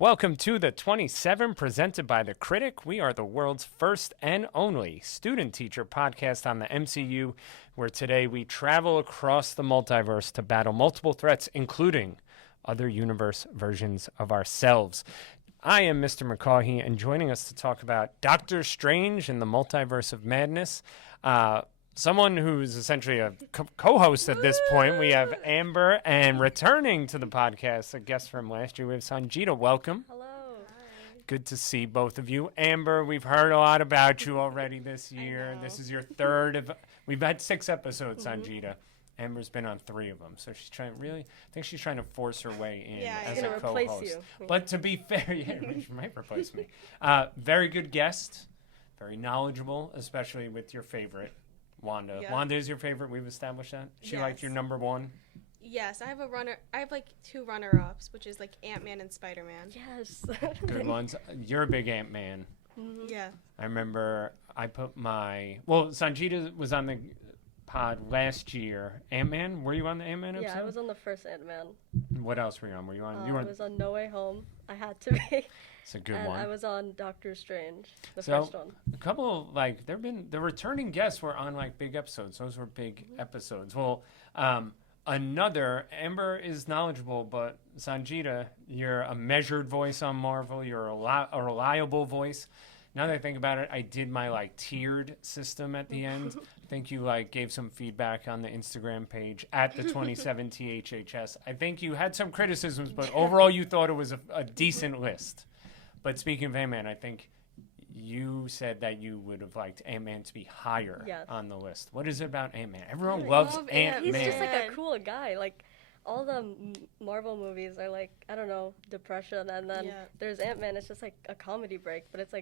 Welcome to the 27 presented by The Critic. We are the world's first and only student-teacher podcast on the MCU, where today we travel across the multiverse to battle multiple threats, including other universe versions of ourselves. I am Mr. McCaughey, and joining us to talk about Doctor Strange and the Multiverse of Madness, someone who's essentially a co-host at this point. We have Amber, and returning to the podcast, a guest from last year, we have Sanjida. Welcome. Hello. Hi. Good to see both of you. Amber, we've heard a lot about you already this year. This is your third of... We've had 6 episodes, Sanjida. Amber's been on 3 of them, so she's trying I think she's trying to force her way in as a co-host. Replace you. But to be fair, she might replace me. Very good guest, very knowledgeable, especially with your favorite, Wanda. Yeah. Wanda is your favorite. We've established that. She liked your number one. Yes, I have like 2 runner-ups, which is like Ant-Man and Spider-Man. Yes. Good ones. You're a big Ant-Man. Mm-hmm. Yeah. I remember I put Sanjida was on the pod last year. Ant-Man? Were you on the Ant-Man episode? Yeah, I was on the first Ant-Man. What else were you on? Were you on? I was on No Way Home. I had to be. It's a good and one. I was on Doctor Strange, the So, first one. A couple of, the returning guests were on, big episodes. Those were big episodes. Well, Amber is knowledgeable, but Sanjida, you're a measured voice on Marvel. You're a reliable voice. Now that I think about it, I did my, tiered system at the end. I think you, gave some feedback on the Instagram page at the 27THHS. I think you had some criticisms, but overall you thought it was a decent list. But speaking of Ant-Man, I think you said that you would have liked Ant-Man to be higher on the list. What is it about Ant-Man? Everyone loves Ant-Man. He's just like a cool guy. All the Marvel movies are I don't know, depression, and then there's Ant-Man. It's just a comedy break, but it's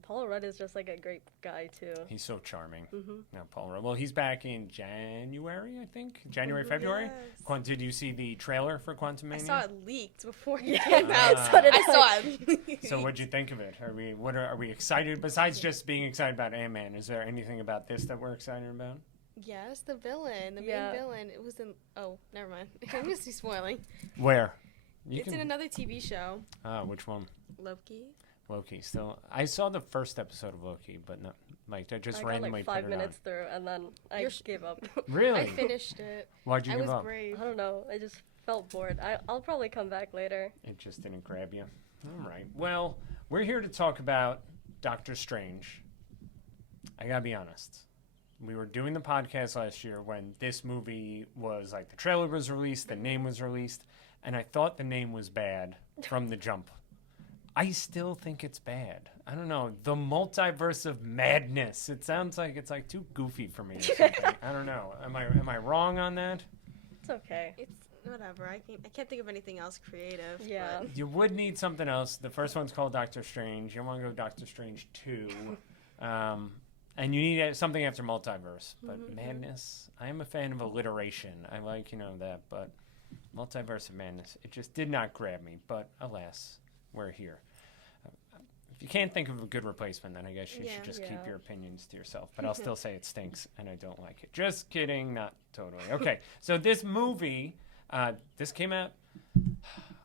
Paul Rudd is just a great guy too. He's so charming. No, Paul Rudd. Well, he's back in January, I think. February. Yes. Did you see the trailer for Quantumania? I saw it leaked before it came out. I saw it leaked. So what'd you think of it? Are we excited? Besides just being excited about Ant-Man, is there anything about this that we're excited about? Yes, the villain, the main villain. It was in. Oh, never mind. I'm gonna be spoiling. Where? It's in another TV show. Which one? Loki. Still, I saw the first episode of Loki, but not I just randomly got 5 put it minutes through, and then I gave up. Really? I finished it. Why'd you I give was up? brave. I don't know. I just felt bored. I'll probably come back later. It just didn't grab you. All right. Well, we're here to talk about Doctor Strange. I gotta be honest. We were doing the podcast last year when this movie was the trailer was released, the name was released, and I thought the name was bad from the jump. I still think it's bad. I don't know. The Multiverse of Madness. It sounds like it's too goofy for me or something. I don't know. Am I wrong on that? It's okay. It's whatever. I can't think of anything else creative. Yeah. You would need something else. The first one's called Doctor Strange. You want to go Doctor Strange 2. And you need something after Multiverse. But Madness, I am a fan of alliteration. I like, that. But Multiverse of Madness, it just did not grab me. But alas, we're here. If you can't think of a good replacement, then I guess you should just keep your opinions to yourself. But I'll still say it stinks, and I don't like it. Just kidding. Not totally. Okay, so this movie, this came out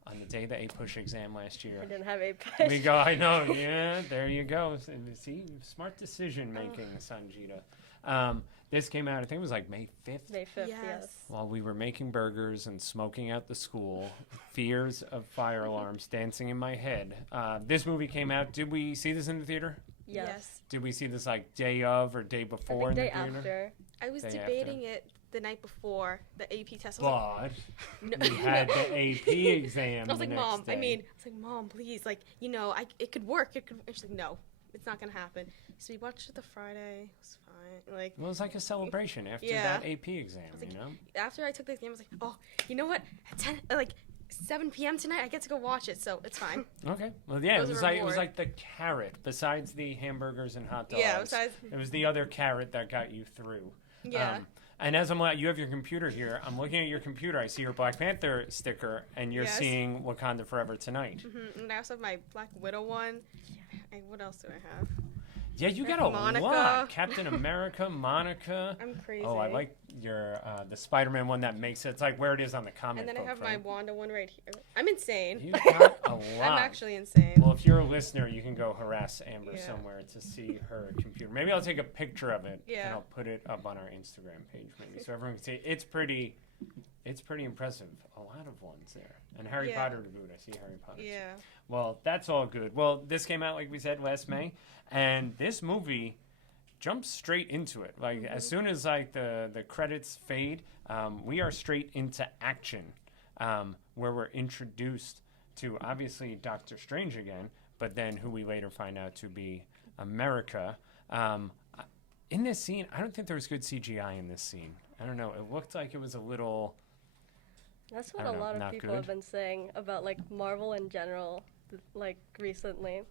on the day of the A-Push exam last year. I didn't have A-Push. I know. Yeah, there you go. See, smart decision-making, Sanjida. This came out, I think it was May 5th. May 5th, yes. While we were making burgers and smoking out the school, fears of fire alarms dancing in my head. This movie came out. Did we see this in the theater? Yes. Did we see this day of or day before in the theater? After. I was Day after it the night before the AP test. But we had the AP exam. I was Mom. Day. Mom, please, it could work. She's like, no, it's not gonna happen. So we watched it the Friday. It was fine. Well, it was like a celebration after that AP exam. After I took the exam, I was like, oh, you know what? At 7 p.m. tonight, I get to go watch it, so it's fine. Okay. Well, yeah, it was like the carrot besides the hamburgers and hot dogs. Yeah, it was the other carrot that got you through. Yeah. And as you have your computer here. I'm looking at your computer. I see your Black Panther sticker, and you're seeing Wakanda Forever tonight. And I also have my Black Widow one. What else do I have? Yeah, you got a Monica. lot. Captain America, Monica. I'm crazy. Oh, I like your the Spider-Man one that makes it. It's like where it is on the comic And then book, I have right? my Wanda one right here. I'm insane. You've got a lot. I'm actually insane. Well, if you're a listener, you can go harass Amber Yeah. somewhere to see her computer. Maybe I'll take a picture of it Yeah. and I'll put it up on our Instagram page, maybe, so everyone can see. It's pretty impressive. A lot of ones there. And Harry Yeah. Potter to boot. I see Harry Potter. Yeah. Well, that's all good. Well, this came out, like we said, last May, and this movie jumps straight into it. Like, as soon as, like, the credits fade, we are straight into action, where we're introduced to, obviously, Doctor Strange again, but then who we later find out to be America. In this scene, I don't think there was good CGI in this scene. I don't know. It looked like it was a little... That's what I a don't know, lot of not people good. have been saying about like Marvel in general, like recently.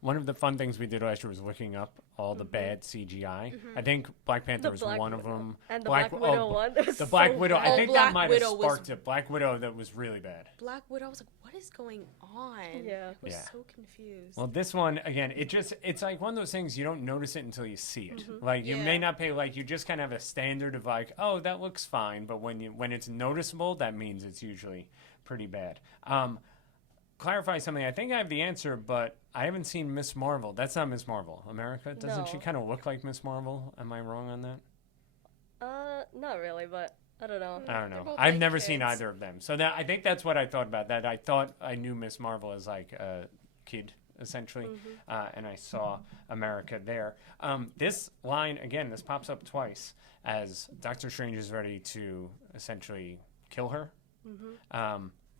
One of the fun things we did last year was looking up all the bad CGI. I think Black Panther was Black one of Widow. them. And the Black Widow one. That was The Black so Widow. bad. I think Black that might have Widow was- sparked it. Black Widow, that was really bad. Black Widow, I was like, what is going on? Yeah. I was Yeah. so confused. Well, this one, again, it's like one of those things you don't notice it until you see it. Like, you Yeah. may not pay, like, you just kind of have a standard of like, oh, that looks fine. But when it's noticeable, that means it's usually pretty bad. Clarify something. I think I have the answer, but I haven't seen Miss Marvel. That's not Miss Marvel. America? Doesn't she No. kind of look like Miss Marvel? Am I wrong on that? Not really, but I don't know. I don't They're know. both I've like never seen kids. either of them. So I think that's what I thought about that. I thought I knew Miss Marvel as like a kid, essentially, and I saw America there. This line, again, this pops up twice as Doctor Strange is ready to essentially kill her.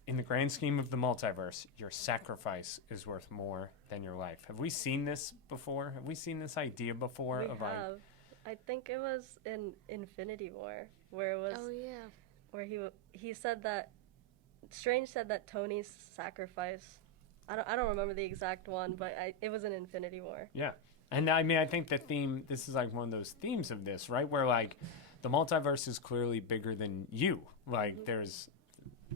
In the grand scheme of the multiverse, your sacrifice is worth more than your life. Have we seen this before? Have we seen this idea before? We of like, have. I think it was in Infinity War where it was Oh, yeah. where he said that Strange said that Tony's sacrifice. I don't remember the exact one, but it was in Infinity War. yeah. And I mean, I think the theme, this is like one of those themes of this, right? Where like the multiverse is clearly bigger than you. Like there's,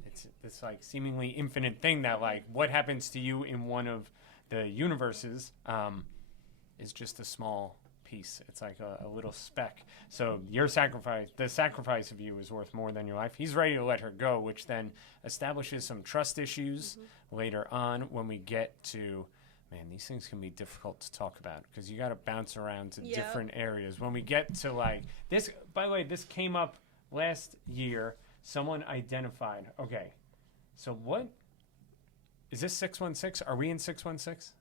it's this like seemingly infinite thing that like what happens to you in one of the universes is just a small piece. It's like a little speck. So your sacrifice, the sacrifice of you is worth more than your life. He's ready to let her go, which then establishes some trust issues later on when we get to, man, these things can be difficult to talk about because you got to bounce around to Yep. different areas. When we get to like this, by the way, this came up last year. Someone identified, okay, so what, is this 616? Are we in 616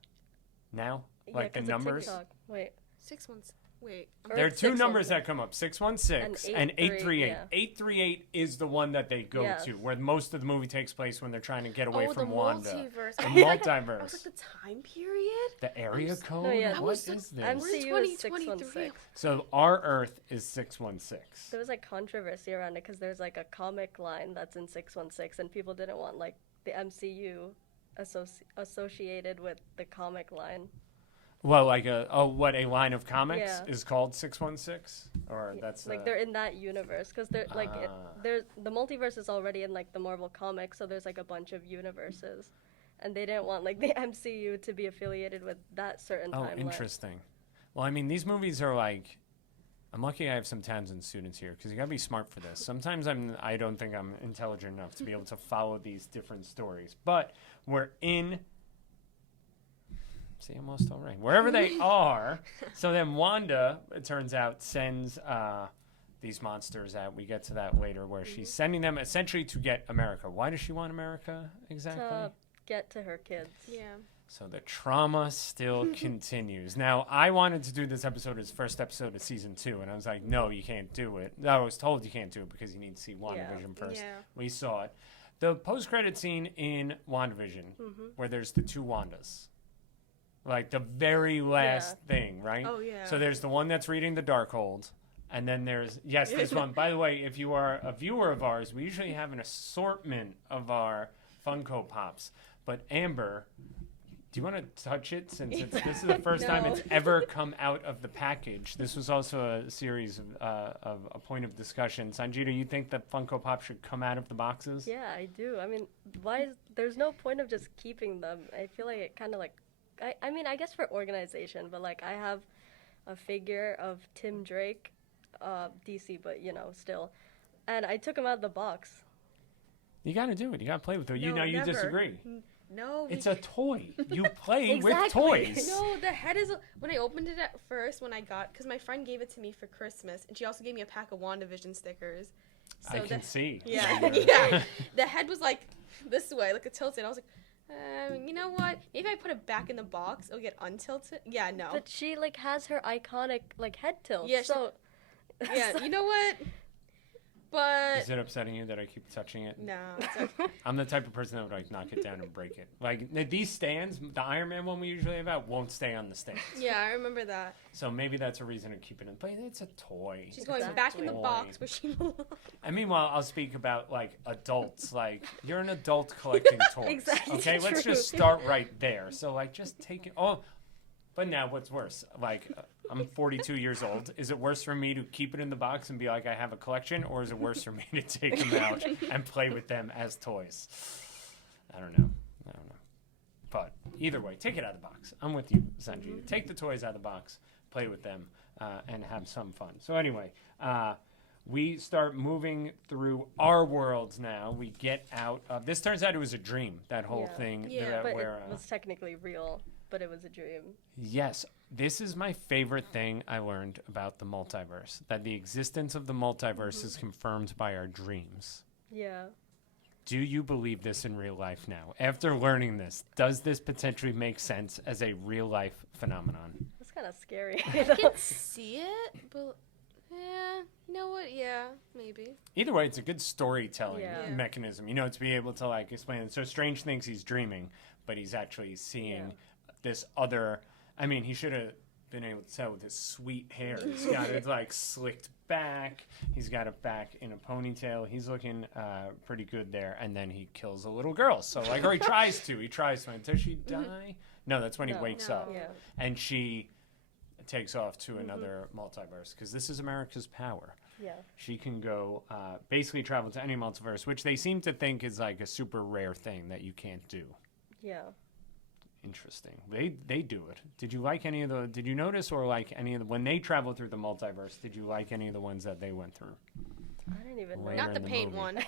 now? Like the 'cause of numbers? TikTok. Wait. 6 months. Wait. Or There are it's two numbers 616. that come up, 616 and 838. yeah. 838 is the one that they go Yes. to, where most of the movie takes place when they're trying to get away Oh, from the Wanda. multiverse. The I was like, multiverse. the time period? The area s- code? No, yeah. I What was is this? MCU We're is 2023. 616. So our Earth is 616. There was like controversy around it because there's like a comic line that's in 616, and people didn't want like the MCU associated with the comic line. Well, like a line of comics Yeah. is called 616? Or that's Like they're in that universe because they're like the multiverse is already in like the Marvel comics, so there's like a bunch of universes, and they didn't want like the MCU to be affiliated with that certain Oh, timeline. interesting. Well, I mean, these movies are like, I'm lucky I have some Townsend students here because you got to be smart for this. Sometimes I don't think I'm intelligent enough to be able to follow these different stories. But we're in, see, I'm lost already. Wherever they are. So then Wanda, it turns out, sends these monsters out. We get to that later where she's sending them essentially to get America. Why does she want America exactly? To get to her kids. Yeah. So the trauma still continues. Now, I wanted to do this episode as first episode of season 2, and I was like, no, you can't do it. I was told you can't do it because you need to see WandaVision first. Yeah. We saw it. The post-credit scene in WandaVision, where there's the two Wandas. Like the very last thing, right? Oh, yeah. So there's the one that's reading the Darkhold, and then there's, yes, this one. By the way, if you are a viewer of ours, we usually have an assortment of our Funko Pops. But Amber, do you want to touch it since this is the first time No. it's ever come out of the package? This was also a series of a point of discussion. Sanjida, you think that Funko Pop should come out of the boxes? Yeah, I do. I mean, there's no point of just keeping them. I feel like it kind of like I mean, I guess for organization, but like I have a figure of Tim Drake, DC, but you know, still, and I took him out of the box. You got to do it. You got to play with it. You No, know, you never. disagree. No. It's a toy. You play with Exactly. toys. No, the head is. When I opened it at first, when I got, because my friend gave it to me for Christmas, and she also gave me a pack of WandaVision stickers. So I can see. Yeah, yeah. The head was like this way, like a tilted. I was like, you know what? Maybe I put it back in the box. It'll get untilted. Yeah, no. But she like has her iconic like head tilt. Yeah, so Yeah, you know what? But Is it upsetting you that I keep touching it? no, it's okay. I'm the type of person that would like knock it down and break it. Like these stands, the Iron Man one we usually have out won't stay on the stands. Yeah, I remember that. So maybe that's a reason to keep it in. But it's a toy. She's going Exactly. back in the box where she belongs. And meanwhile, I'll speak about like adults. Like you're an adult collecting toys. Exactly. Okay, let's True. just start right there. So like, just take it. Oh, but now what's worse? Like, I'm 42 years old. Is it worse for me to keep it in the box and be like I have a collection, or is it worse for me to take them out and play with them as toys? I don't know. But either way, take it out of the box. I'm with you, Sanjida. Take the toys out of the box, play with them, and have some fun. So anyway, we start moving through our worlds now. We get out of... This turns out it was a dream, that whole Yeah. thing. Yeah, but where, it was technically real, but it was a dream. Yes, this is my favorite thing I learned about the multiverse, that the existence of the multiverse is confirmed by our dreams. Yeah. Do you believe this in real life now? After learning this, does this potentially make sense as a real life phenomenon? It's kind of scary. I can see it, but yeah, you know what? Yeah, maybe. Either way, it's a good storytelling Yeah. mechanism, you know, to be able to like explain it. So Strange thinks he's dreaming, but he's actually seeing this other... I mean, he should have been able to tell with his sweet hair. He's got it like slicked back. He's got it back in a ponytail. He's looking pretty good there. And then he kills a little girl. So like, or he tries to. Does she die? No, that's when he wakes up. Yeah. And she takes off to another multiverse because this is America's power. Yeah. She can go basically travel to any multiverse, which they seem to think is like a super rare thing that you can't do. Yeah. Interesting. They do it. Did you like any of the? Did you notice or like any of the when they traveled through the multiverse? Did you like any of the ones that they went through? I didn't even know. Later Not the in the paint movie. one.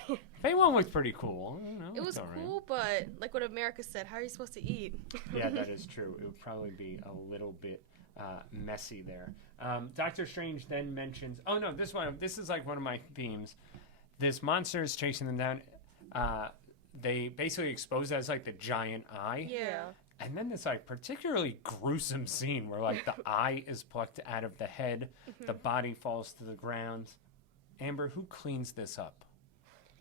Paint one looked pretty cool. I don't know, It was all right. cool, but like what America said, how are you supposed to eat? Yeah, that is true. It would probably be a little bit messy there. Doctor Strange then mentions. Oh no, this one. This is like one of my themes. This monster is chasing them down. They basically expose it as like the giant eye. Yeah. And then this like particularly gruesome scene where like the eye is plucked out of the head, the body falls to the ground. Amber, who cleans this up?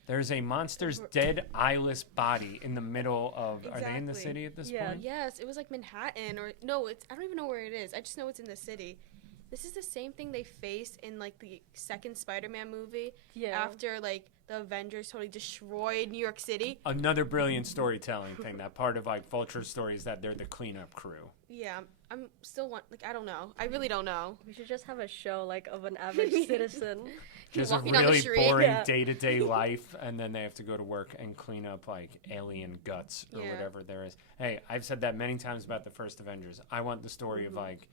There's a monster's dead eyeless body in the middle of. Are they in the Exactly. city at this Yeah. point? Yes, it was like Manhattan or no, it's I don't even know where it is. I just know it's in the city. This is the same thing they faced in like the second Spider-Man movie Yeah. after like the Avengers totally destroyed New York City. Another brilliant storytelling thing. That part of like Vulture's story is that they're the cleanup crew. Yeah, I'm still like I don't know. I really don't know. We should just have a show like of an average citizen. Just a walking down the really street. boring Yeah. day-to-day life, and then they have to go to work and clean up like alien guts or Yeah. whatever there is. Hey, I've said that many times about the first Avengers. I want the story of like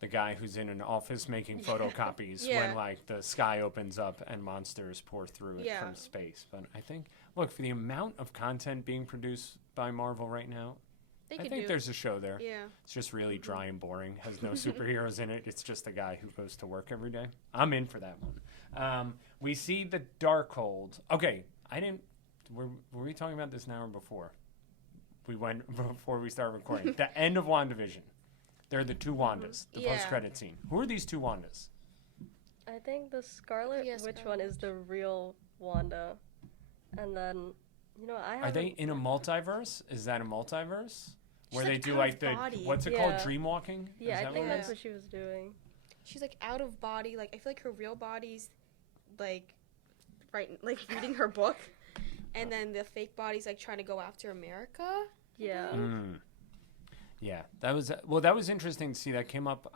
the guy who's in an office making photocopies Yeah. when like the sky opens up and monsters pour through it Yeah. from space. But I think, look, for the amount of content being produced by Marvel right now, They I could think do. there's a show there. Yeah. It's just really dry and boring. Has no superheroes in it. It's just a guy who goes to work every day. I'm in for that one. We see the Darkhold. Okay, I didn't. Were we talking about this now or before? We went before we started recording. The end of WandaVision. They're the two Wandas. The Yeah. post-credit scene. Who are these two Wandas? I think the Scarlet Yeah, Witch Scarlet one is the real Wanda, and then I have. Are they in a multiverse? Is that a multiverse? She's, Where they like, do out like of the body. what's it Yeah. called? Dreamwalking? Yeah, Is I that think what it that's is? what she was doing. She's like out of body. Like I feel like her real body's like reading her book, and then the fake body's like trying to go after America. Yeah. Yeah, that was interesting to see. That came up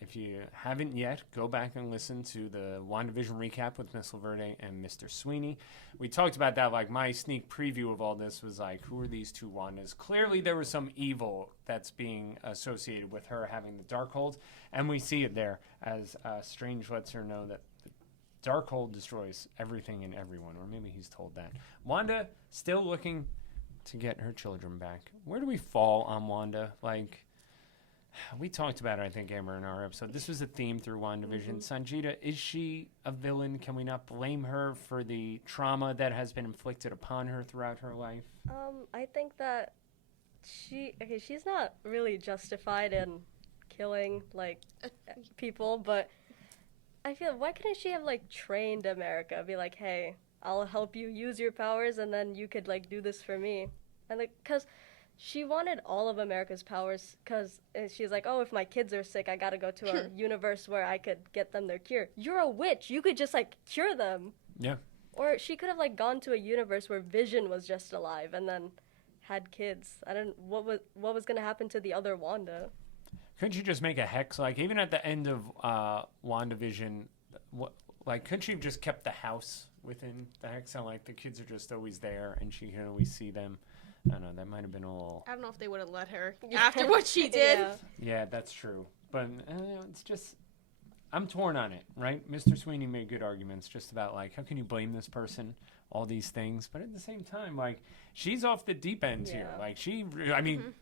if you haven't yet, go back and listen to the WandaVision recap with Miss Laverde and Mr. Sweeney. We talked about that. Like, my sneak preview of all this was like, who are these two Wandas? Clearly, there was some evil that's being associated with her having the Darkhold, and we see it there as Strange lets her know that the Darkhold destroys everything and everyone, or maybe he's told that. Wanda still looking to get her children back. Where do we fall on Wanda? Like, we talked about it, I think, Amber, in our episode. This was a theme through WandaVision. Sanjida, is she a villain? Can we not blame her for the trauma that has been inflicted upon her throughout her life? I think that she's not really justified in killing, like, people, but I feel, why couldn't she have, like, trained America? Be like, hey, I'll help you use your powers, and then you could, like, do this for me. And, like, because she wanted all of America's powers, because she's like, oh, if my kids are sick, I gotta go to a universe where I could get them their cure. You're a witch. You could just, like, cure them. Yeah. Or she could have, like, gone to a universe where Vision was just alive and then had kids. What was gonna happen to the other Wanda? Couldn't you just make a hex? Like, even at the end of WandaVision, couldn't she have just kept the house within the hex? And, like, the kids are just always there and she can always see them. I don't know, that might have been a little... I don't know if they would have let her after what she did. Yeah, that's true. But it's just... I'm torn on it, right? Mr. Sweeney made good arguments just about, like, how can you blame this person? All these things. But at the same time, like, she's off the deep end here. Like,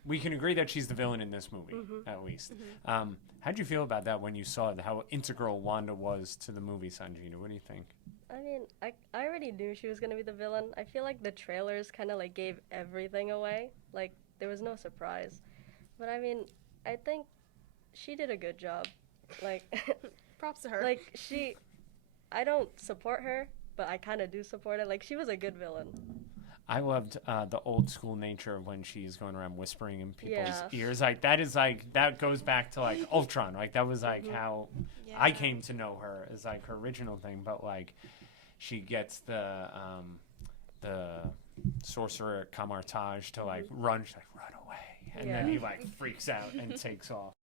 we can agree that she's the villain in this movie, at least. How'd you feel about that when you saw how integral Wanda was to the movie, Sanjida? What do you think? I mean, I already knew she was going to be the villain. I feel like the trailers kind of, like, gave everything away. Like, there was no surprise. But, I mean, I think she did a good job. Like, props to her. Like, I don't support her, but I kind of do support it. Like, she was a good villain. I loved the old school nature of when she's going around whispering in people's ears. Like, that goes back to, like, Ultron. Like, that was, like, how I came to know her as, like, her original thing. But, like, she gets the sorcerer Kamartaj to, like, run. She's like, run away. And then he, like, freaks out and takes off.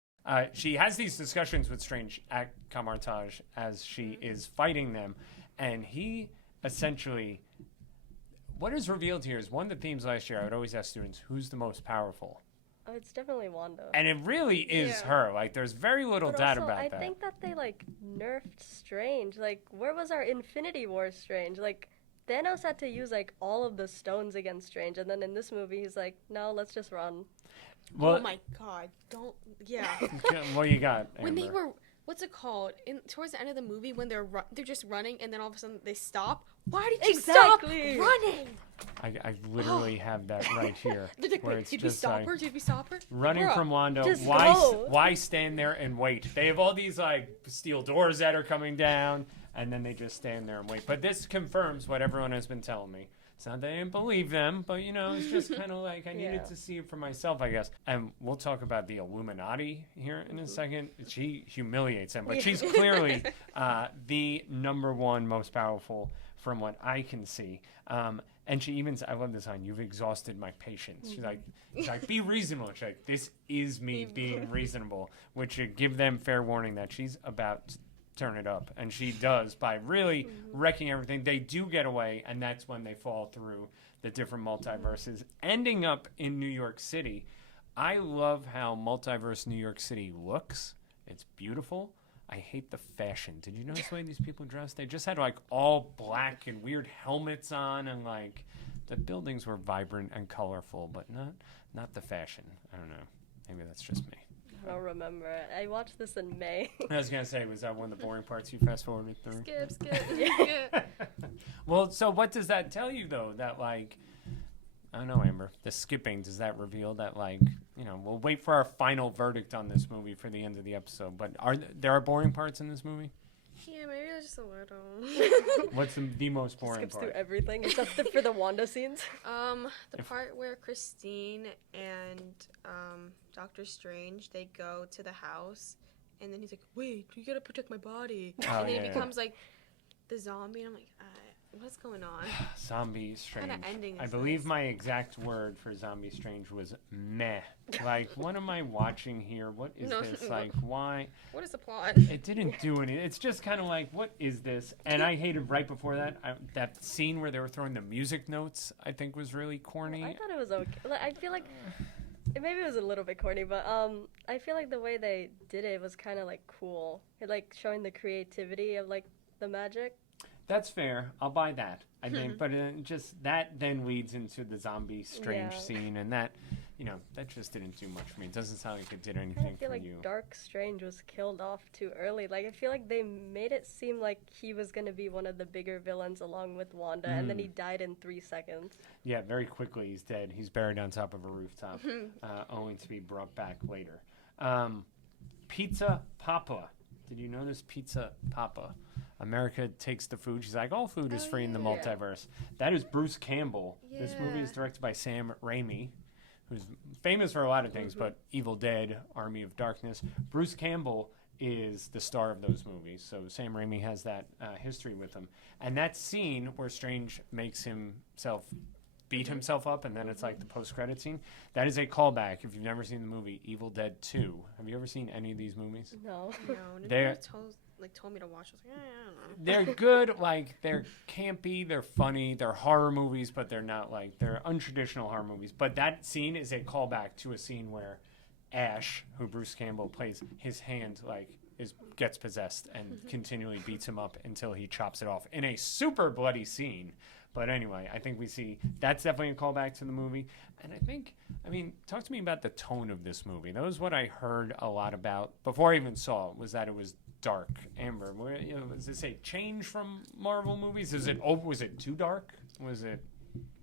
She has these discussions with Strange at Kamartaj as she is fighting them. And he essentially... What is revealed here is one of the themes last year, I would always ask students, who's the most powerful? Oh, it's definitely Wanda. And it really is her. Like, there's very little doubt about that. I think that they, like, nerfed Strange. Like, where was our Infinity War Strange? Like, Thanos had to use, like, all of the stones against Strange. And then in this movie, he's like, no, let's just run. Well, oh, my God. Don't... Yeah. What you got, Amber? When they were... What's it called? Towards the end of the movie, when they're just running, and then all of a sudden they stop. Why did you stop running? I literally have that right here. Where it's did we stop her? Did we stop her? Running from Wanda. Why stand there and wait? They have all these, like, steel doors that are coming down, and then they just stand there and wait. But this confirms what everyone has been telling me. It's not that I didn't believe them, but, you know, it's just kind of like I needed to see it for myself, I guess. And we'll talk about the Illuminati here in a second. She humiliates them, but she's clearly the number one most powerful from what I can see. And she even said, I love this line, you've exhausted my patience. She's like, be reasonable. She's like, this is me being reasonable, which should give them fair warning that she's about to turn it up. And she does by really wrecking everything. They do get away, and that's when they fall through the different multiverses, ending up in New York City. I love how Multiverse New York City looks. It's beautiful. I hate the fashion. Did you notice the way these people dressed? They just had, like, all black and weird helmets on, and, like, the buildings were vibrant and colorful, but not the fashion. I don't know. Maybe that's just me. I don't remember it. I watched this in May. I was going to say, was that one of the boring parts you fast-forwarded through? Skip. Well, so what does that tell you, though? That, like, I don't know, Amber, the skipping, does that reveal that, like, you know, we'll wait for our final verdict on this movie for the end of the episode, but there are boring parts in this movie? Yeah, maybe just a little. What's the most boring Skips part? through everything except for the Wanda scenes. The part where Christine and Doctor Strange, they go to the house, and then he's like, wait, you gotta protect my body. And then it becomes like the zombie, and I'm like, What's going on? Zombie Strange. What kind of ending is I believe this? my exact word for Zombie Strange was meh. Like, what am I watching here? What is this? Like, why? What is the plot? It didn't do anything. It's just kind of like, what is this? And I hated right before that, that scene where they were throwing the music notes, I think was really corny. I thought it was okay. Like, I feel like maybe it was a little bit corny, but I feel like the way they did it was kind of like cool. It like showing the creativity of like the magic. That's fair. I'll buy that, I think. But just that then leads into the Zombie Strange scene, and that, that just didn't do much for me. It doesn't sound like it did I anything feel for like you. Dark Strange was killed off too early. Like, I feel like they made it seem like he was going to be one of the bigger villains along with Wanda, and then he died in 3 seconds. Yeah, very quickly he's dead. He's buried on top of a rooftop, only to be brought back later. Pizza Papa. Did you notice Pizza Papa? America takes the food. She's like, all food is free in the multiverse. That is Bruce Campbell. This movie is directed by Sam Raimi, who's famous for a lot of things, but Evil Dead, Army of Darkness. Bruce Campbell is the star of those movies, so Sam Raimi has that history with him. And that scene where Strange makes himself beat himself up, and then it's like the post-credit scene, that is a callback. If you've never seen the movie Evil Dead 2, have you ever seen any of these movies? No. No, They're told me to watch. I was like, I don't know. they're good, like they're campy, they're funny, they're horror movies, but they're not like they're untraditional horror movies. But that scene is a callback to a scene where Ash, who Bruce Campbell plays, his hand gets possessed and continually beats him up until he chops it off in a super bloody scene. But anyway, I think we see that's definitely a callback to the movie. And talk to me about the tone of this movie. That was what I heard a lot about before I even saw it, was that it was dark. Amber, does this a change from Marvel movies? Was it too dark? Was it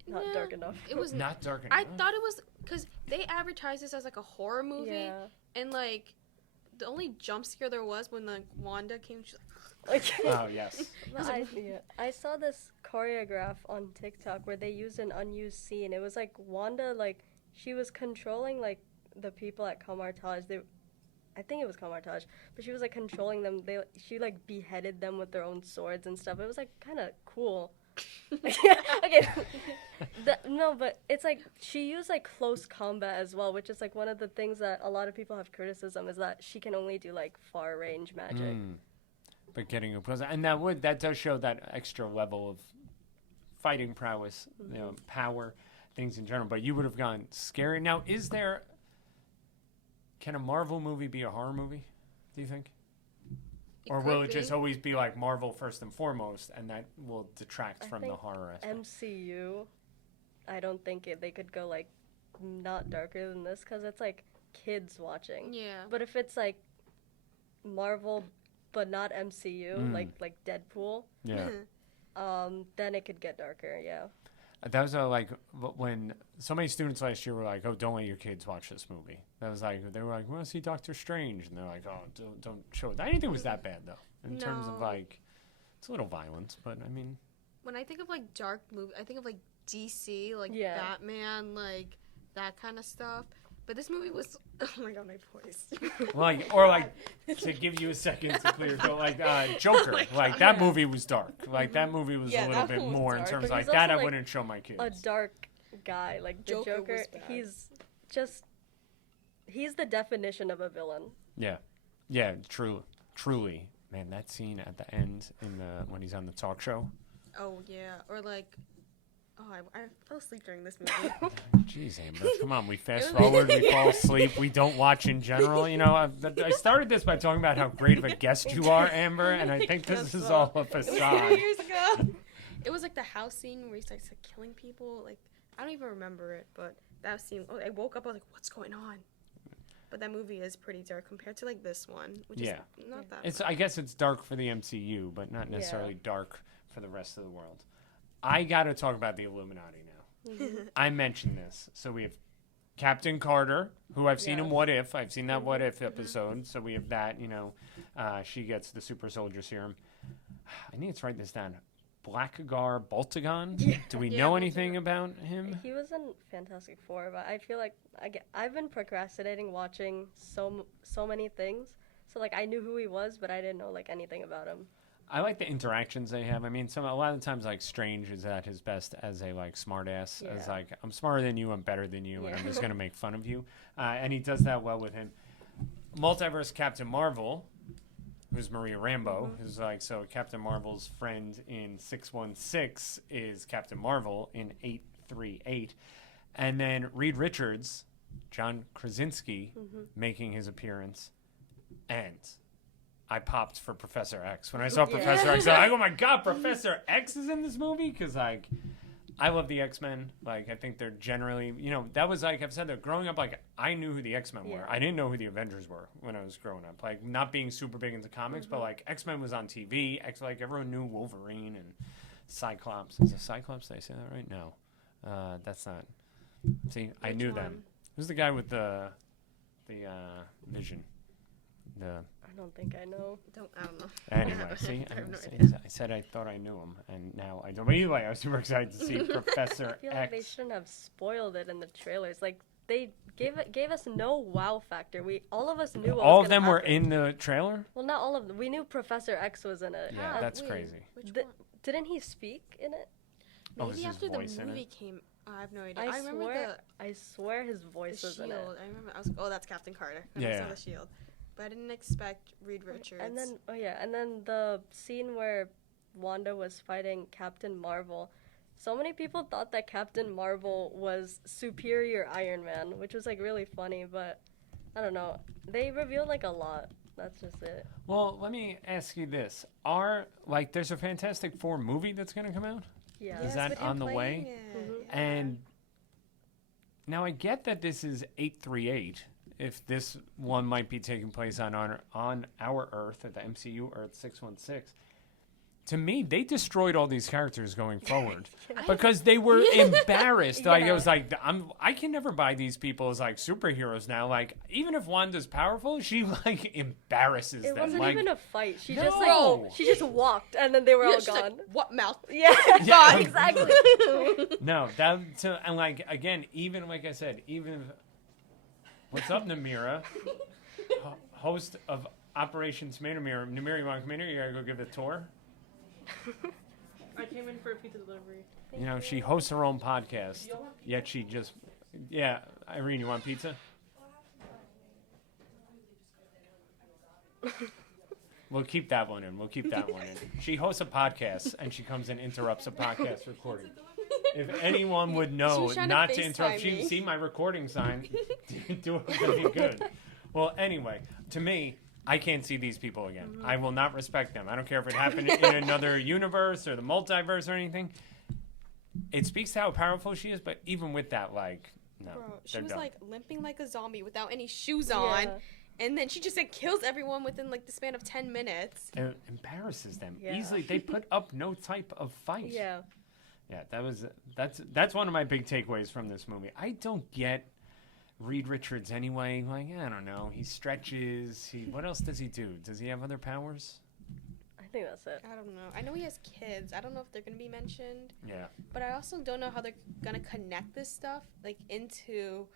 Not dark enough. It was not dark enough? I thought it was because they advertised this as like a horror movie, and like the only jump scare there was when like Wanda came. She's like, Oh yes. I saw this choreograph on TikTok where they used an unused scene. It was like Wanda, like she was controlling like the people at Kamartaj. I think it was Kamartaj, but she was like controlling them. She like beheaded them with their own swords and stuff. It was like kind of cool. Okay. No, but it's like she used like close combat as well, which is like one of the things that a lot of people have criticism is that she can only do like far range magic. But getting up close, and that does show that extra level of fighting prowess, power, things in general. But you would have gone scary. Now, can a Marvel movie be a horror movie, do you think? Or will it just always be like Marvel first and foremost, and that will detract from the horror aspect? MCU, I don't think they could go like not darker than this because it's like kids watching. yeah. But if it's like Marvel but not MCU, like Deadpool, Yeah. then it could get darker, yeah. That was like when so many students last year were like, "Oh, don't let your kids watch this movie." That was like they were like, "We want to see Doctor Strange," and they're like, "Oh, don't show it." I didn't think it was that bad though. In terms of like, it's a little violent, but I mean, when I think of like dark movie, I think of like DC, like Batman, like that kind of stuff. But this movie was, oh my god, my voice. To give you a second to clear, so like Joker, that movie was dark. Like that movie was a little bit more in terms of like that. I wouldn't show my kids. A dark guy, like the Joker. He's the definition of a villain. Yeah, truly, man. That scene at the end when he's on the talk show. Oh yeah, or like. Oh, I fell asleep during this movie. Jeez, Amber, come on. We fast forward, we fall asleep, we don't watch in general. I started this by talking about how great of a guest you are, Amber, and I think this is all a facade. 2 years ago. It was like the house scene where he starts like killing people. Like I don't even remember it, but that scene. Oh, I woke up. I was like, "What's going on?" But that movie is pretty dark compared to like this one, which is not that. I guess it's dark for the MCU, but not necessarily dark for the rest of the world. I got to talk about the Illuminati now. I mentioned this. So we have Captain Carter, who I've seen in What If. I've seen that What If episode. So we have that, she gets the super soldier serum. I need to write this down. Blackagar Boltagon? Yeah. Do we know anything about him? He was in Fantastic Four, but I feel like I've been procrastinating watching so many things. So like I knew who he was, but I didn't know like anything about him. I like the interactions they have. I mean, a lot of times, like, Strange is at his best as a, like, smartass. Yeah. As, like, I'm smarter than you, I'm better than you, and Yeah. I'm just going to make fun of you. And he does that well with him. Multiverse Captain Marvel, who's Maria Rambeau, who's, like, so Captain Marvel's friend in 616 is Captain Marvel in 838. And then Reed Richards, John Krasinski, making his appearance. And I popped for Professor X. When I saw Professor X, I was like, oh my God, Professor X is in this movie? Because, like, I love the X-Men. Like, I think they're generally, you know, that was, like, I've said that growing up, like, I knew who the X-Men were. I didn't know who the Avengers were when I was growing up. Like, not being super big into comics, but, like, X-Men was on TV. Like, everyone knew Wolverine and Cyclops. Is it Cyclops? Did I say that right? No. That's not. See, I knew them. Who's the guy with the vision? I don't think I know. I don't know. Anyway, see, I said I thought I knew him, and now I don't. But anyway, I was super excited to see Professor I feel like they X. shouldn't have spoiled it in the trailers. Like, they gave us no wow factor. All of us knew what All was of them gonna were happen. in the trailer? Well, not all of them. We knew Professor X was in it. Yeah, that's crazy. Which Th- one? Didn't he speak in it? Oh, was Maybe his after the voice in movie it? came. I have no idea. I remember I swear his the voice was shield. in it. I remember. I was like, oh, that's Captain Carter. I Yeah. saw the shield, but I didn't expect Reed Richards. And then the scene where Wanda was fighting Captain Marvel. So many people thought that Captain Marvel was superior Iron Man, which was like really funny, but I don't know. They revealed like a lot. That's just it. Well, let me ask you this. There's a Fantastic Four movie that's going to come out? Yeah. Is that with him on the playing way? it, Mhm. yeah. And now I get that this is 838. If this one might be taking place on our Earth, at the MCU Earth 616. To me, they destroyed all these characters going forward because they were embarrassed. Like, it Yeah. was like, I can never buy these people as like superheroes now. Like, even if Wanda's powerful, she like embarrasses It them. wasn't like, even a fight. She No. just walked and then they were Yeah, all she's like, gone. what mouth? Yeah, Yeah. exactly. no, and like again, even like I said, even if, what's up, Namira, host of Operation Tomato Mirror. Namira, you want to come in here? You gotta go give it a tour. I came in for a pizza delivery. You know, she hosts her own podcast, yet she just, yeah. Irene, you want pizza? We'll keep that one in. She hosts a podcast, and she comes and interrupts a podcast recording. If anyone would know She's trying to not to interrupt, FaceTime she me. see my recording sign, do it really good. Well, anyway, to me, I can't see these people again. I will not respect them. I don't care if it happened in another universe or the multiverse or anything. It speaks to how powerful she is, but even with that, like, no, Bro, she they're was done. like limping like a zombie without any shoes on, Yeah. and then she just like kills everyone within like the span of 10 minutes. It embarrasses them Yeah. easily. They put up no type of fight. Yeah. Yeah, that's one of my big takeaways from this movie. I don't get Reed Richards anyway. Like, I don't know. He stretches. What else does he do? Does he have other powers? I think that's it. I don't know. I know he has kids. I don't know if they're gonna be mentioned, Yeah. but I also don't know how they're gonna connect this stuff like into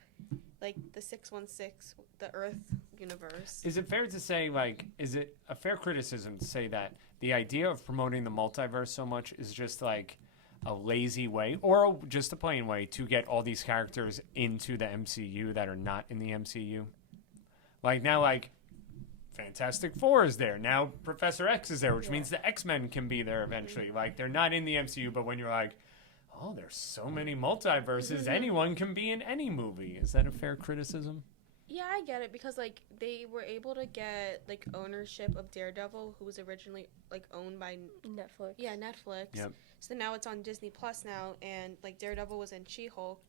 like the 616, the Earth universe. Is it fair to say, like, is it a fair criticism to say that the idea of promoting the multiverse so much is just like a lazy way or just a plain way to get all these characters into the MCU that are not in the MCU? Like, now, like, Fantastic Four is there. Now Professor X is there, which means the X-Men can be there eventually. Like, they're not in the MCU, but when you're like, oh, there's so many multiverses, anyone can be in any movie. Is that a fair criticism? Yeah, I get it because like they were able to get like ownership of Daredevil, who was originally like owned by Netflix. Netflix. Yep. So now it's on Disney Plus now, and like Daredevil was in She-Hulk.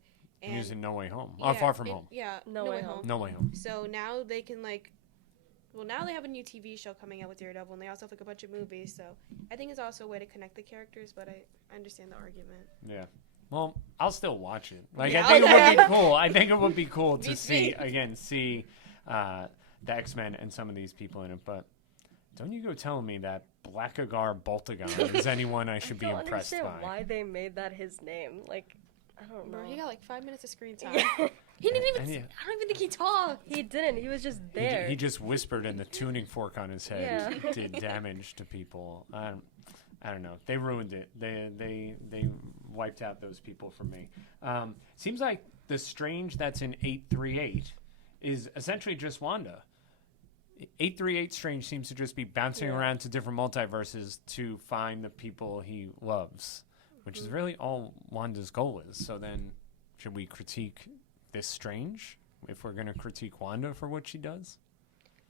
And Using No Way Home. Far From Home. Yeah, No Way Home. No Way Home. So now they can now they have a new TV show coming out with Daredevil, and they also have like a bunch of movies. So I think it's also a way to connect the characters, but I understand the argument. Yeah. Well, I'll still watch it. Like, Yeah, I think it would be okay. cool. I think it would be cool to Me see too. the X-Men and some of these people in it. But don't you go telling me that Blackagar Boltagon is anyone I should be I don't impressed understand by. why they made that his name. Like, I don't know. Bro, he got like 5 minutes of screen time. Yeah. He didn't even. And I don't even think he talked. He didn't. He was just there. He just whispered, and the tuning fork on his head Yeah. did damage to people. I don't know. They ruined it. They wiped out those people for me. Seems like the Strange that's in 838 is essentially just Wanda. 838 Strange seems to just be bouncing around to different multiverses to find the people he loves, which is really all Wanda's goal is. So then, should we critique this Strange if we're going to critique Wanda for what she does?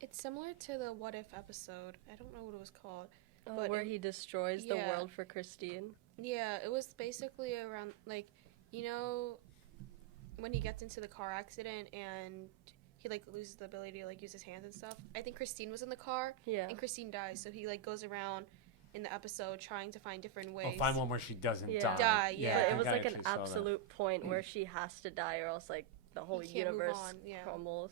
It's similar to the What If episode. I don't know what it was called. Oh, where he destroys the world for Christine. Yeah, it was basically around, like, you know, when he gets into the car accident and he, like, loses the ability to, like, use his hands and stuff. I think Christine was in the car, and Christine dies, so he, like, goes around in the episode trying to find different ways. Oh, find one where she doesn't die. But it was, like, an absolute point where she has to die or else, like, the whole universe crumbles.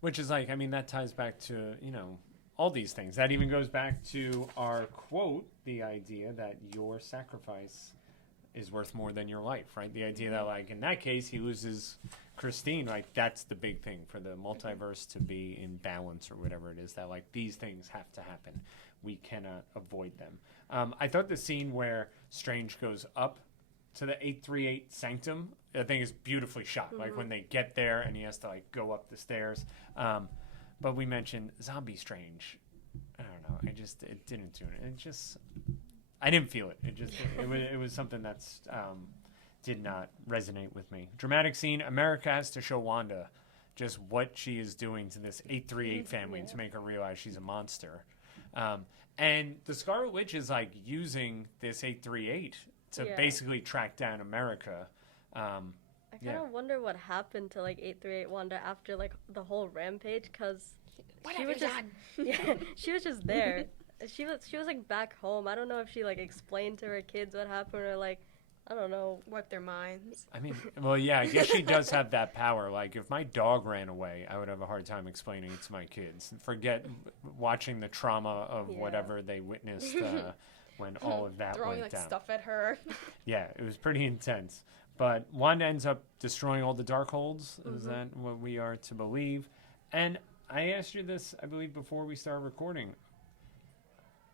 Which is, like, I mean, that ties back to, you know, all these things. That even goes back to our quote, the idea that your sacrifice is worth more than your life, right? The idea that, like, in that case, he loses Christine, like, that's the big thing for the multiverse to be in balance or whatever it is, that, like, these things have to happen. We cannot avoid them. I thought the scene where Strange goes up to the 838 Sanctum, I think is beautifully shot. Like, when they get there and he has to, like, go up the stairs. But we mentioned Zombie Strange. I don't know. It didn't do it. I didn't feel it. It was something that's did not resonate with me. Dramatic scene. America has to show Wanda just what she is doing to this 838 family to make her realize she's a monster. And the Scarlet Witch is, like, using this 838 to basically track down America. I kind of wonder what happened to, like, 838 Wanda after, like, the whole rampage, because she was just there. She was like back home. I don't know if she, like, explained to her kids what happened or, like, I don't know, wipe their minds. I mean, well, yeah, I guess she does have that power. Like, if my dog ran away, I would have a hard time explaining it to my kids. Forget watching the trauma of whatever they witnessed when all of that throwing, went like, down. stuff at her. Yeah, it was pretty intense. But Wanda ends up destroying all the Darkholds. Is that what we are to believe? And I asked you this, I believe, before we started recording.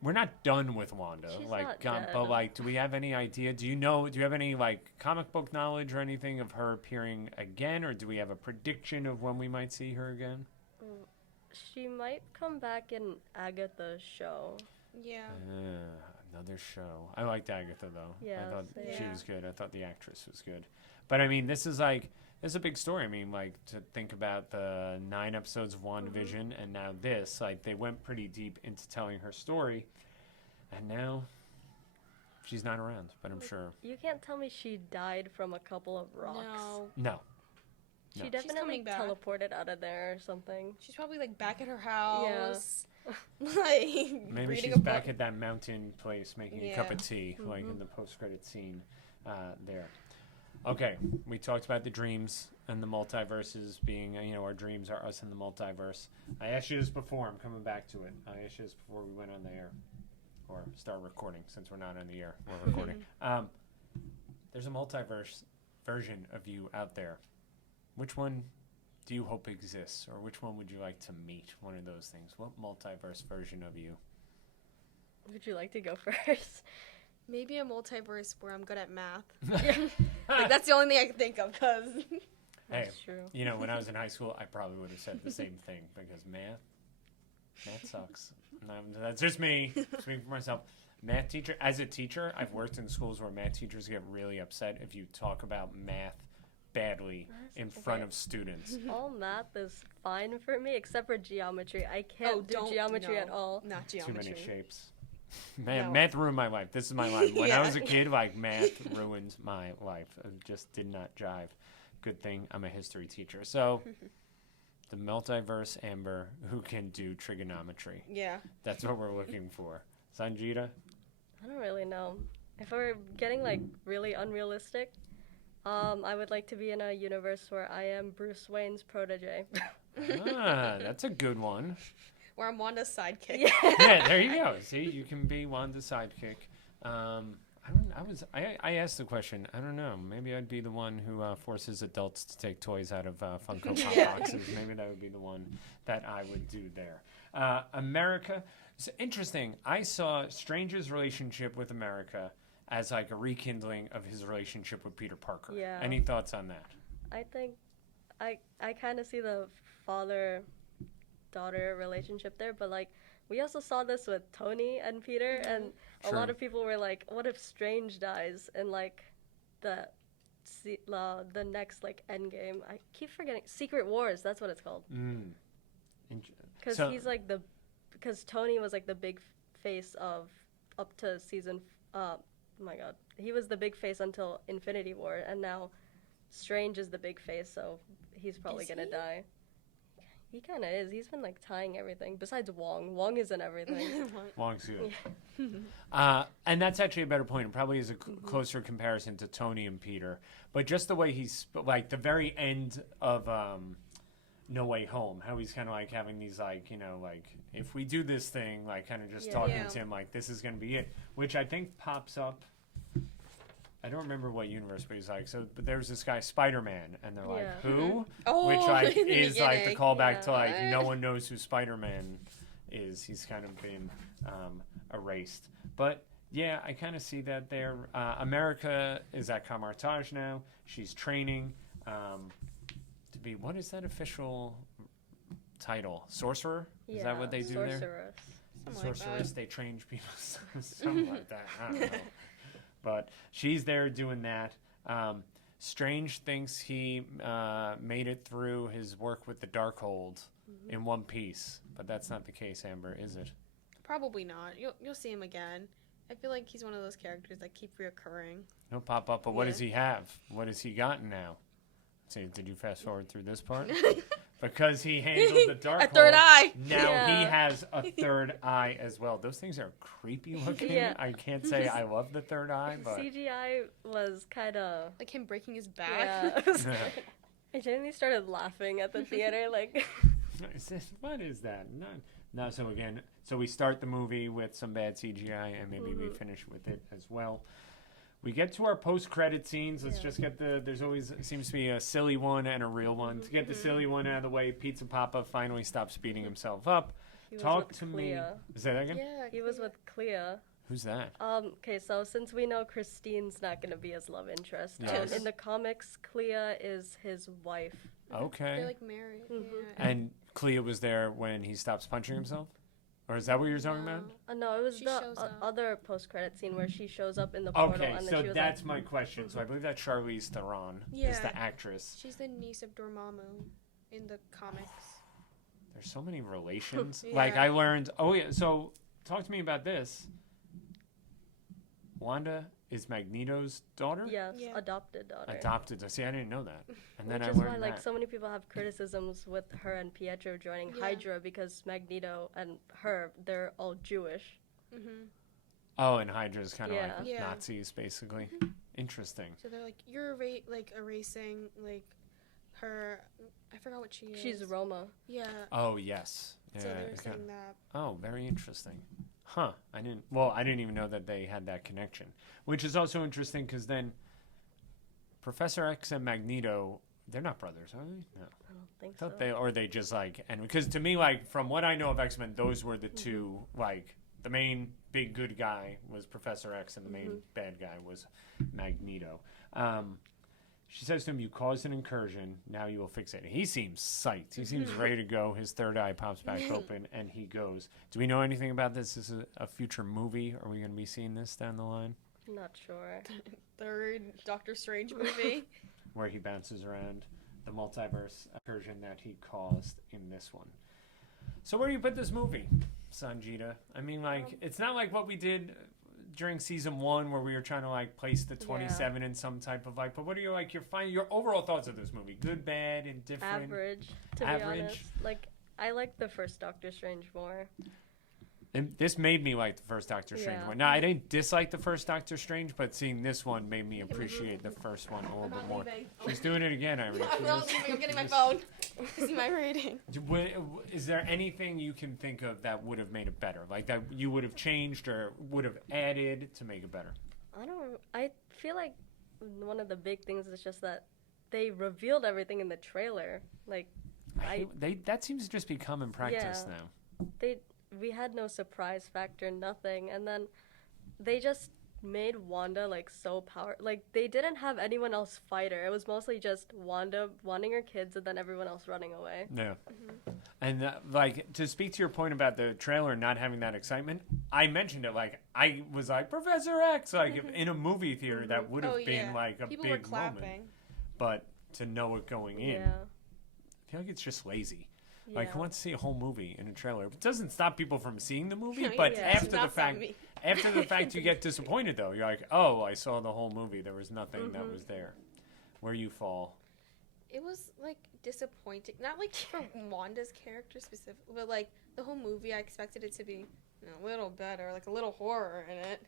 We're not done with Wanda. She's like, not dead. but, like, do we have any idea? Do you have any, like, comic book knowledge or anything of her appearing again? Or do we have a prediction of when we might see her again? She might come back in Agatha's show. Yeah. Another show. I liked Agatha, though. Yeah, I thought same. she was good. I thought the actress was good. But, I mean, this is a big story. I mean, like, to think about the 9 episodes of WandaVision and now this, like, they went pretty deep into telling her story. And now she's not around, but I'm sure. You can't tell me she died from a couple of rocks. No. She definitely teleported out of there or something. She's probably, like, back at her house. Like, maybe she's back at that mountain place making a cup of tea, like in the post-credit scene there. Okay, we talked about the dreams and the multiverses being, you know, our dreams are us in the multiverse. I asked you this before. I'm coming back to it. I asked you this before we went on the air. Or start recording, since we're not on the air. We're recording. There's a multiverse version of you out there. Which one do you hope exists? Or which one would you like to meet? One of those things. What multiverse version of you? Would you like to go first? Maybe a multiverse where I'm good at math. Like, that's the only thing I can think of, because... That's true. You know, when I was in high school, I probably would have said the same thing, because math sucks. No, that's just me, speaking for myself. Math teacher, as a teacher, I've worked in schools where math teachers get really upset if you talk about math badly in front of students. All math is fine for me, except for geometry. I can't do geometry at all. Not geometry. Too many shapes. Math ruined my life. This is my life. When I was a kid, like, math ruined my life. It just did not jive. Good thing I'm a history teacher. So, the multiverse Amber who can do trigonometry. Yeah. That's what we're looking for. Sanjida? I don't really know. If we're getting, like, really unrealistic, I would like to be in a universe where I am Bruce Wayne's protege. That's a good one. Where I'm Wanda's sidekick. Yeah. Yeah, there you go. See, you can be Wanda's sidekick. I don't I asked the question. I don't know. Maybe I'd be the one who forces adults to take toys out of Funko Pop boxes. Maybe that would be the one that I would do there. America. It's interesting. I saw Strange's relationship with America as like a rekindling of his relationship with Peter Parker. Yeah. Any thoughts on that? I think I kind of see the father-daughter relationship there, but like we also saw this with Tony and Peter, and a lot of people were like, "What if Strange dies in like the next like Endgame?" I keep forgetting Secret Wars. That's what it's called. Because he's like because Tony was like the big face of up to season. Oh my God, he was the big face until Infinity War, and now Strange is the big face, so he's probably gonna die. He kind of is. He's been like tying everything. Besides Wong. Wong is in everything. Wong's good. And that's actually a better point. It probably is a closer comparison to Tony and Peter. But just the way he's like the very end of No Way Home, how he's kind of like having these like, you know, like if we do this thing, like kind of just talking to him like this is going to be it, which I think pops up. I don't remember what universe, but he's like, but there's this guy, Spider-Man, and they're like, who? Oh, which like in the is like the callback to like, Yeah. no one knows who Spider-Man is. He's kind of been erased. But yeah, I kind of see that there. America is at Camartage now. She's training to be, what is that official title? Sorcerer? Is that what they do there? Sorceress. They train people. Something like that. I don't know. But she's there doing that. Strange thinks he made it through his work with the Darkhold in one piece, but that's not the case, Amber, is it? Probably not. You'll see him again. I feel like he's one of those characters that keep reoccurring. He'll pop up, but what does he have? What has he gotten now? See, did you fast forward through this part? Because he handled the Darkhold. A third eye. Now he has a third eye as well. Those things are creepy looking. Yeah. I can't say I love the third eye, but CGI was kind of Like him breaking his back. yeah. I genuinely started laughing at the theater, like. What is that? No. So again, we start the movie with some bad CGI, and maybe we finish with it as well. We get to our post-credit scenes. Let's just get there's always seems to be a silly one and a real one. To get the silly one out of the way, Pizza Papa finally stops beating himself up. Talk to me. Say that again? Yeah, He was with Clea. Who's that? Okay, so since we know Christine's not going to be his love interest, Yes. in the comics, Clea is his wife. Okay. They're like married. Yeah. And Clea was there when he stops punching himself? Or is that what you're talking about? No, it was She the shows up. other post-credit scene where she shows up in the portal. Okay, and then so she was that's like, my question. So I believe that Charlize Theron is Yeah. the actress. She's the niece of Dormammu in the comics. There's so many relations. Yeah. Like I learned. Oh yeah. So talk to me about this. Wanda is Magneto's daughter. yes, Yeah. adopted daughter. Adopted. See, I didn't know that. And then Which I is why, learned like, that. so many people have criticisms with her and Pietro joining Yeah. Hydra because Magneto and her, they're all Jewish. Mm-hmm. Oh, and Hydra's kind of Yeah. like Yeah. Nazis, basically. Interesting. So they're like, you're erasing like her. I forgot what she is. She's Roma. Yeah. Oh yes. So Yeah. they're it's kinda- saying that. Oh, very interesting. Huh. I didn't even know that they had that connection. Which is also interesting because then Professor X and Magneto, they're not brothers, are they? No. I don't think I thought so. they just like, and because to me, like, from what I know of X-Men, those were the two, like, the main big good guy was Professor X and the main bad guy was Magneto. She says to him, "You caused an incursion, now you will fix it." And he seems psyched. He seems ready to go. His third eye pops back open and he goes. Do we know anything about this? Is this a future movie? Are we going to be seeing this down the line? Not sure. Third Doctor Strange movie. Where he bounces around the multiverse incursion that he caused in this one. So where do you put this movie, Sanjida? I mean, like, it's not like what we did during season 1 where we were trying to like place the 27 in some type of like, but what are your like your overall thoughts of this movie? Good, bad, indifferent? Average, to Average? be honest. Like, I like the first Doctor Strange more. And this made me like the first Doctor Strange Yeah. one. Now, I didn't dislike the first Doctor Strange, but seeing this one made me appreciate the first one a little bit more. She's doing it again, Irene. I'm not leaving. I'm getting my phone to see my rating. Is there anything you can think of that would have made it better? Like that you would have changed or would have added to make it better? I feel like one of the big things is just that they revealed everything in the trailer. Like, that seems to just be common practice Yeah. now. we had no surprise factor, nothing, and then they just made Wanda like so like they didn't have anyone else fight her. It was mostly just Wanda wanting her kids and then everyone else running away. Yeah. And like, to speak to your point about the trailer not having that excitement, I mentioned it, like I was like Professor X, like if in a movie theater that would have been like a People big were clapping. moment, but to know it going in, Yeah. I feel like it's just lazy. Yeah. Like, who wants to see a whole movie in a trailer? It doesn't stop people from seeing the movie, Yeah, but yeah. after the Not fact, me. after the fact, you get disappointed though. You're like, oh, I saw the whole movie. There was nothing that was there. Where you fall. It was like disappointing. Not like for Wanda's character specifically, but like the whole movie. I expected it to be a little better, like a little horror in it.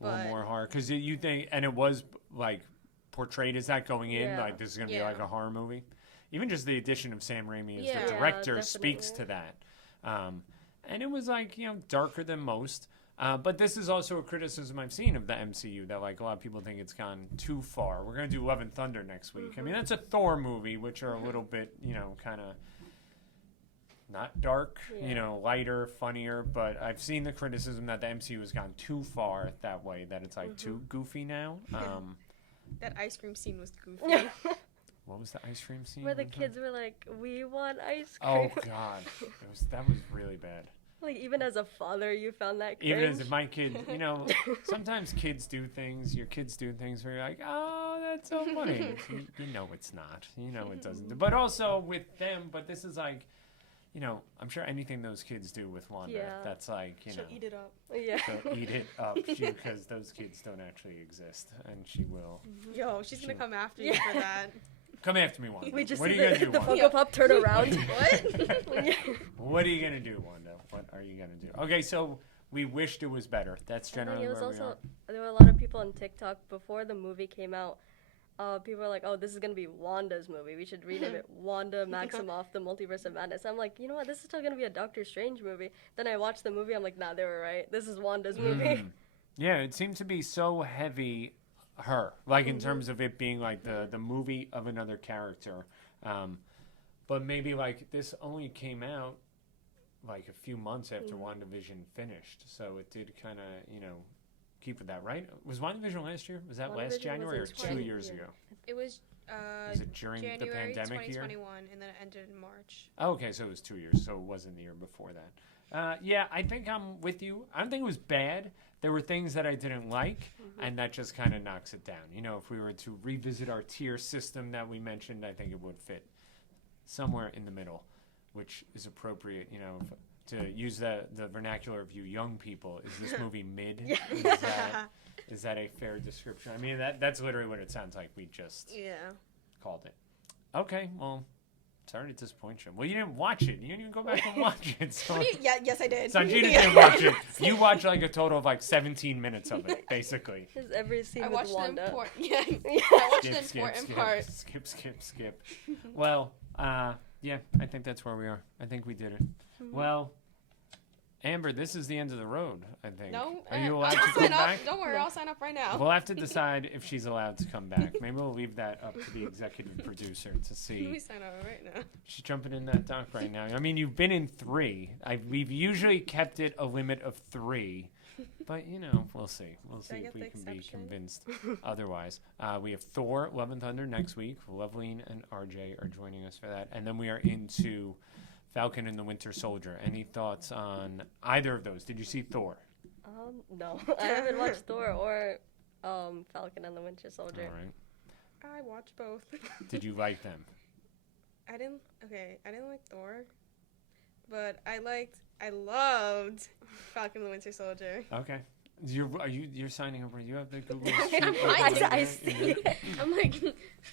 A little But more horror, because you think, and it was like portrayed as that going in, Yeah. like this is gonna be Yeah. like a horror movie. Even just the addition of Sam Raimi as Yeah. the Yeah, director speaks to definitely. that. And it was like, darker than most. But this is also a criticism I've seen of the MCU, that like a lot of people think it's gone too far. We're gonna do Love and Thunder next week. I mean, that's a Thor movie, which are a little bit, kind of not dark, Yeah. lighter, funnier. But I've seen the criticism that the MCU has gone too far that way, that it's like too goofy now. that ice cream scene was goofy. What was the ice cream scene? Where the one time? kids were like, we want ice cream. Oh God, that was really bad. Like, even as a father, you found that cringe. Even as if my kid, sometimes kids do things. Your kids do things where you're like, oh, that's so funny. You know it's not. You know it doesn't. But also with them. But this is like, I'm sure anything those kids do with Wanda, Yeah. that's like, She'll eat it up. Yeah. she'll eat it up, because those kids don't actually exist, and she will. Yo, she's gonna Sure. come after you for that. Come after me, Wanda. We just what are see you gonna do, the Wanda? Funko Pop turn around. What? What are you gonna do, Wanda? What are you gonna do? Okay, so we wished it was better. That's And then generally it was where we also, are. there were a lot of people on TikTok before the movie came out. People were like, oh, this is going to be Wanda's movie. We should rename it Wanda Maximoff, the Multiverse of Madness. I'm like, you know what? This is still going to be a Doctor Strange movie. Then I watched the movie. I'm like, nah, they were right. This is Wanda's movie. Mm. Yeah, it seemed to be so heavy her, like in terms of it being like the movie of another character. But maybe like this only came out like a few months after WandaVision finished. So it did kind of, keep with that, right? Was WandaVision last year? Was that WandaVision last was January in or 2 January. years ago? It was Was it during the January pandemic year? 2021, and then it ended in March. Oh, okay, so it was 2 years, so it wasn't the year before that. Yeah, I think I'm with you. I don't think it was bad. There were things that I didn't like, and that just kind of knocks it down. If we were to revisit our tier system that we mentioned, I think it would fit somewhere in the middle, which is appropriate, to use the vernacular of you young people. Is this movie mid? Is that a fair description? I mean, that's literally what it sounds like. We just called it. Okay, well, sorry to disappoint you. Well, you didn't watch it. You didn't even go back and watch it. So Yes, I did. Sanjida didn't watch it. You watched like a total of like 17 minutes of it, basically. Just every scene I with watched the Wanda. important. Yeah, I watched the important skip, part. skip. Well, yeah, I think that's where we are. I think we did it. Well, Amber, this is the end of the road, I think. No, Are you I'll allowed to come sign up. back? Don't worry, I'll sign up right now. We'll have to decide if she's allowed to come back. Maybe we'll leave that up to the executive producer to Let see. me sign up right now. She's jumping in that dock right now. I mean, you've been in 3. We've usually kept it a limit of 3. But, we'll see. We'll see I if get we the can be exception? convinced otherwise. We have Thor, Love and Thunder next week. Loveline and RJ are joining us for that. And then we are into Falcon and the Winter Soldier. Any thoughts on either of those? Did you see Thor? No. I haven't watched Thor or Falcon and the Winter Soldier. All right. I watched both. Did you like them? I didn't like Thor, but I loved Falcon and the Winter Soldier. Okay. You're signing over. You have the Google I'm Sheet open fine. there? I see. I'm like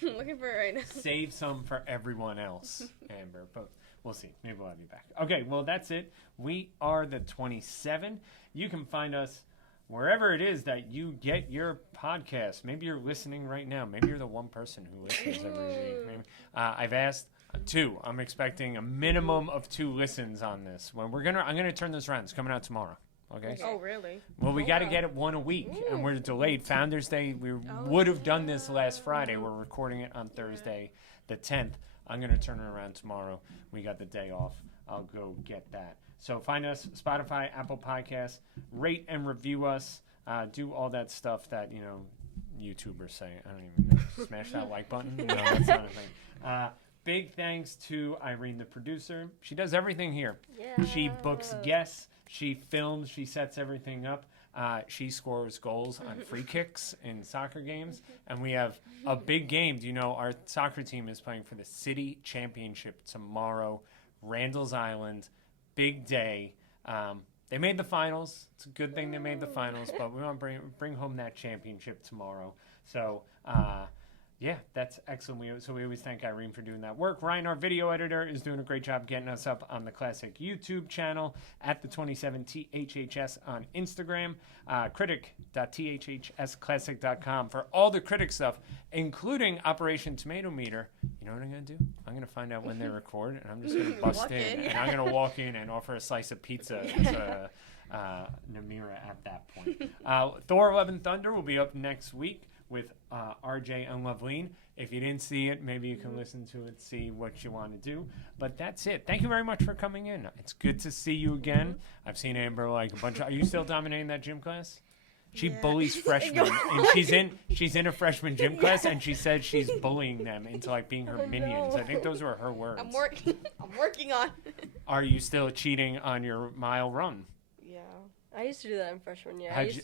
looking for it right now. Save some for everyone else, Amber. But we'll see. Maybe we'll have you back. Okay, well, that's it. We are the 27. You can find us wherever it is that you get your podcast. Maybe you're listening right now. Maybe you're the one person who listens every week. Maybe. I've asked 2. I'm expecting a minimum of 2 listens on this. I'm gonna turn this around. It's coming out tomorrow. Okay. Okay. Oh, really? Well, we got to wow. get it one a week, and we're delayed. Founders Day, we would have done this last Friday. We're recording it on Thursday, the 10th. I'm going to turn it around tomorrow. We got the day off. I'll go get that. So find us, Spotify, Apple Podcasts. Rate and review us. Do all that stuff that, YouTubers say. I don't even know. Smash that like button? No, that's not a thing. Big thanks to Irene, the producer. She does everything here. Yeah. She books guests. She films. She sets everything up. She scores goals on free kicks in soccer games. And we have a big game. Do you know our soccer team is playing for the city championship tomorrow, Randall's Island. Big day. They made the finals. It's a good thing they made the finals, but we want to bring home that championship tomorrow. So, yeah, that's excellent. We always thank Irene for doing that work. Ryan, our video editor, is doing a great job getting us up on the Classic YouTube channel at the 27THHS on Instagram, critic.thhsclassic.com for all the critic stuff, including Operation Tomato Meter. You know what I'm going to do? I'm going to find out when they record, and I'm just going to bust Walk in. and I'm going to walk in and offer a slice of pizza to Namira at that point. Thor: Love and Thunder will be up next week with RJ and Loveline. If you didn't see it, maybe you can listen to it, see what you want to do. But that's it. Thank you very much for coming in. It's good to see you again. I've seen Amber like a bunch of... Are you still dominating that gym class? She bullies freshmen, and she's in a freshman gym class, and she said she's bullying them into like being her minions. no. I think those were her words. I'm working on. Are you still cheating on your mile run? Yeah. I used to do that in freshman year. How'd you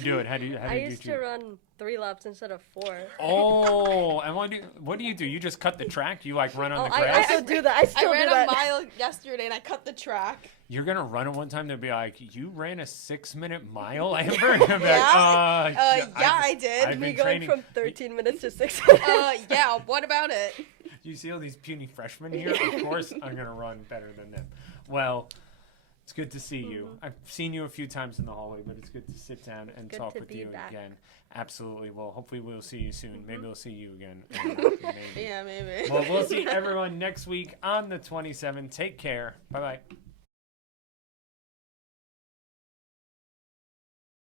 do it? How did I you used cheat? to run 3 laps instead of 4. Oh, and what do you do? You just cut the track? You like run on the I grass? still do that. I I still ran do that. a mile yesterday and I cut the track. You're gonna run it one time. They'll be like, "You ran a 6-minute mile, Amber." And I'm like, Yeah, I did. I've Me been going training. from 13 minutes to 6 Yeah, what about it? You see all these puny freshmen here? Of course, I'm gonna run better than them. Well, it's good to see you. I've seen you a few times in the hallway, but it's good to sit down and good talk to with be you back. again. Absolutely. Well, hopefully we'll see you soon. Maybe we'll see you again. Maybe. Yeah, maybe. Well, we'll see everyone next week on the 27th. Take care. Bye bye.